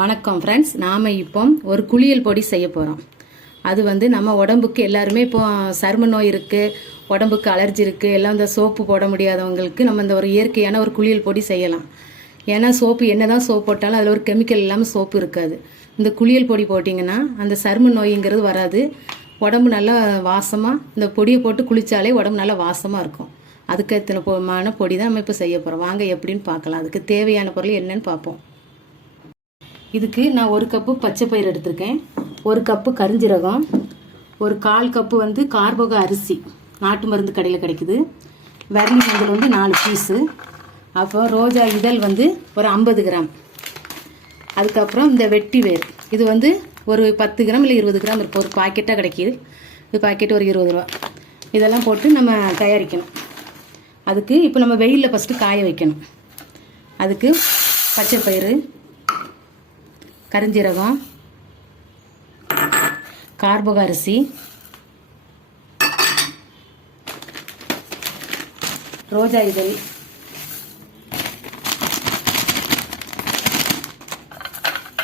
வணக்கம் ஃப்ரெண்ட்ஸ், நாம் இப்போ ஒரு குளியல் பொடி செய்ய போகிறோம். அது வந்து நம்ம உடம்புக்கு எல்லாருமே இப்போ சரும நோய் இருக்குது, உடம்புக்கு அலர்ஜி இருக்குது, எல்லாம் இந்த சோப்பு போட முடியாதவங்களுக்கு நம்ம இந்த ஒரு இயற்கையான ஒரு குளியல் பொடி செய்யலாம். ஏன்னா சோப்பு என்ன தான் சோப்பு போட்டாலும் அதில் ஒரு கெமிக்கல் இல்லாமல் சோப்பு இருக்காது. இந்த குளியல் பொடி போட்டிங்கன்னா அந்த சரும நோய்ங்கிறது வராது. உடம்பு நல்லா வாசமாக இந்த பொடியை போட்டு குளித்தாலே உடம்பு நல்லா வாசமாக இருக்கும். அதுக்கு எத்தனை பொடி தான் நம்ம இப்போ செய்ய போகிறோம். வாங்க எப்படின்னு பார்க்கலாம். அதுக்கு தேவையான பொருள் என்னன்னு பார்ப்போம். இதுக்கு நான் 1 கப்பு பச்சை பயிர் எடுத்திருக்கேன், 1 கப்பு கரிஞ்சீரகம், ஒரு 1/4 கப்பு வந்து கார்போக அரிசி, நாட்டு மருந்து கடையில் கிடைக்குது, வரலி மஞ்சள் வந்து 4 பீஸு, அப்புறம் ரோஜா இதழ் வந்து ஒரு 50 கிராம், அதுக்கப்புறம் இந்த வெட்டி வேர் இது வந்து ஒரு 10 கிராம் இல்லை 20 கிராம் இருக்கும், ஒரு பாக்கெட்டாக கிடைக்கிது. இது பாக்கெட்டு ஒரு 20 ரூபா. இதெல்லாம் போட்டு நம்ம தயாரிக்கணும். அதுக்கு இப்போ நம்ம வெயிலில் ஃபஸ்ட்டு காய வைக்கணும். அதுக்கு பச்சை பயிறு, கரிஞ்சீரகம், கார்போக அரிசி, ரோஜா இதழ்,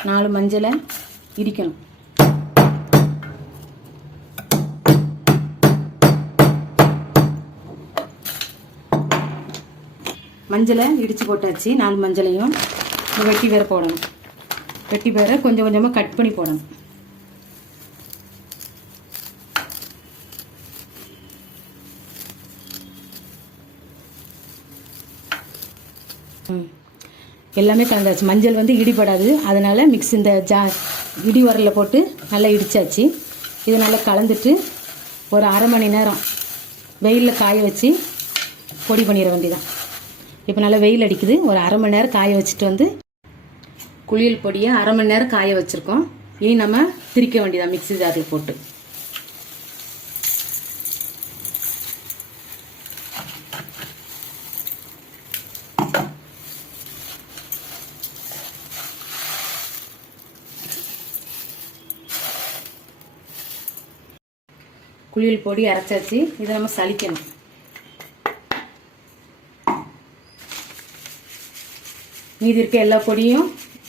நாலு மஞ்சளை இடிக்கணும். மஞ்சளை இடித்து போட்டாச்சு. 4 மஞ்சளையும் வெட்டி வேற போடணும். வெட்டி வேற கொஞ்சம் கொஞ்சமாக கட் பண்ணி போடணும். எல்லாமே கலந்தாச்சு. மஞ்சள் வந்து இடிபடாது, அதனால் மிக்ஸ் இந்த இடி உரலில் போட்டு நல்லா இடித்தாச்சு. இதை நல்லா கலந்துட்டு ஒரு 1/2 மணி நேரம் வெயிலில் காய வச்சு பொடி பண்ணிட வேண்டியதான். இப்போ நல்லா வெயில் அடிக்குது, ஒரு 1/2 மணி நேரம் காய வச்சுட்டு வந்து குளியல் பொடியை 1/2 மணி நேரம் காய வச்சுருக்கோம். இனி நம்ம திரிக்க வேண்டியதான் மிக்ஸி ஜாரில் போட்டு. குளியல் பொடி அரைச்சாச்சு. இதை நம்ம சலிக்கணும். மீதி இருக்க எல்லா பொடியும்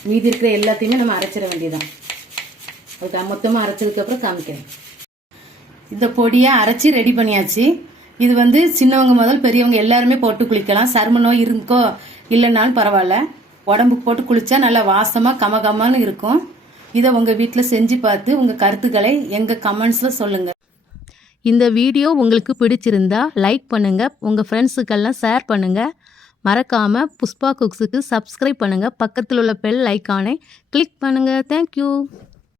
மீதி இருக்கிற எல்லாத்தையுமே நம்ம அரைச்சிட வேண்டியதான். அதுக்கு மொத்தமாக அரைச்சதுக்கப்புறம் காமிக்கிறேன். இந்த பொடியை அரைச்சி ரெடி பண்ணியாச்சு. இது வந்து சின்னவங்க முதல் பெரியவங்க எல்லாருமே போட்டு குளிக்கலாம். சரும நோய் இருக்கோ இல்லைன்னாலும் பரவாயில்ல, உடம்புக்கு போட்டு குளிச்சா நல்லா வாசமாக கமகமான்னு இருக்கும். இதை உங்கள் வீட்டில் செஞ்சு பார்த்து உங்கள் கருத்துக்களை எங்கள் கமெண்ட்ஸில் சொல்லுங்கள். இந்த வீடியோ உங்களுக்கு பிடிச்சிருந்தா லைக் பண்ணுங்கள், உங்கள் ஃப்ரெண்ட்ஸுக்கெல்லாம் ஷேர் பண்ணுங்கள். மறக்காமல் புஷ்பா குக்ஸுக்கு சப்ஸ்கிரைப் பண்ணுங்கள். பக்கத்தில் உள்ள பெல் ஐக்கானை கிளிக் பண்ணுங்கள். தேங்க்யூ.